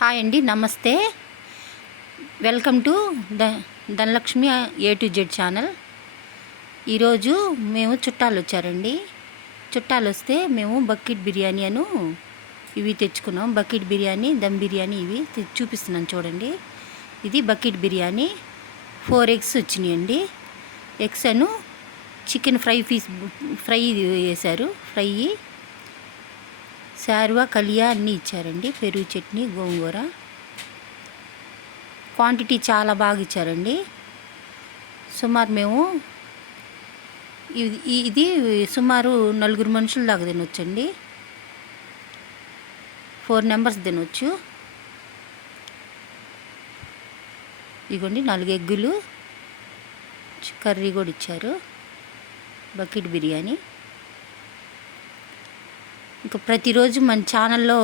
Hi అండి, నమస్తే. Welcome to Dhanalakshmi A to Z channel. ఈరోజు మేము చుట్టాలు వచ్చారండి. చుట్టాలు వస్తే మేము బకెట్ బిర్యానీ ఇవి తెచ్చుకున్నాం. బకెట్ బిర్యానీ, దమ్ బిర్యానీ ఇవి చూపిస్తున్నాను చూడండి. ఇది బకెట్ బిర్యానీ. 4 eggs వచ్చినాయండి. ఎగ్స్ చికెన్ ఫ్రై వేశారు. శారువా కలియా అన్నీ ఇచ్చారండి. పెరుగు చట్నీ, గోంగూర. క్వాంటిటీ చాలా బాగా ఇచ్చారండి. సుమారు మేము ఇది సుమారు 4 మనుషుల దాకా తినొచ్చండి. 4 members తినొచ్చు. ఇదిగోండి 4 ఎగ్గులు, కర్రీ కూడా ఇచ్చారు. బకెట్ బిర్యానీ. ఇంకా ప్రతిరోజు మన ఛానల్లో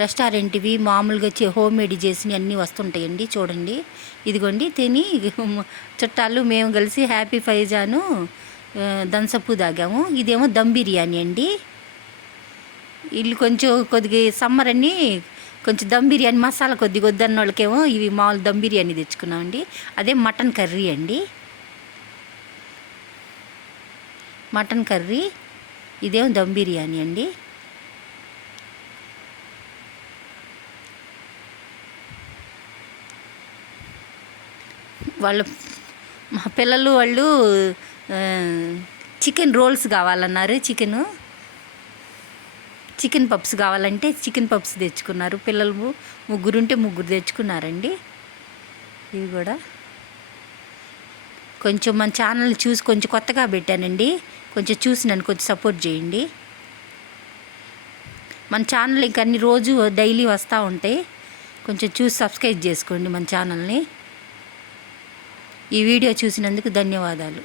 రెస్టారెంట్వి మామూలుగా హోమ్ మేడ్ చేసినవి అన్నీ వస్తుంటాయండి. చూడండి, ఇదిగోండి తిని చుట్టాలు మేము కలిసి హ్యాపీ ఫైజాను దంసపు తాగాము. ఇదేమో దమ్ బిర్యానీ అండి. వీళ్ళు కొద్దిగా సమ్మర్ అని కొంచెం దమ్ బిర్యానీ మసాలా కొద్దిగా వద్దన్న వాళ్ళకేమో ఇవి మామూలు దమ్ బిర్యానీ తెచ్చుకున్నామండి. అదే మటన్ కర్రీ అండి. Mutton curry. ఇదేమో దమ్ బిర్యానీ అండి. మా పిల్లలు వాళ్ళు చికెన్ రోల్స్ కావాలన్నారు. చికెన్ పప్స్ కావాలంటే చికెన్ పప్స్ తెచ్చుకున్నారు. పిల్లలు 3 ఉంటే 3 తెచ్చుకున్నారండి. ఇవి కూడా కొంచెం మన ఛానల్ చూసి కొంచెం కొత్తగా పెట్టానండి. కొంచెం చూసి నన్ను కొంచెం సపోర్ట్ చేయండి. మన ఛానల్ ఇంక అన్ని రోజు డైలీ వస్తూ ఉంటాయి. కొంచెం చూసి సబ్స్క్రైబ్ చేసుకోండి మన ఛానల్ని. ఈ వీడియో చూసినందుకు ధన్యవాదాలు.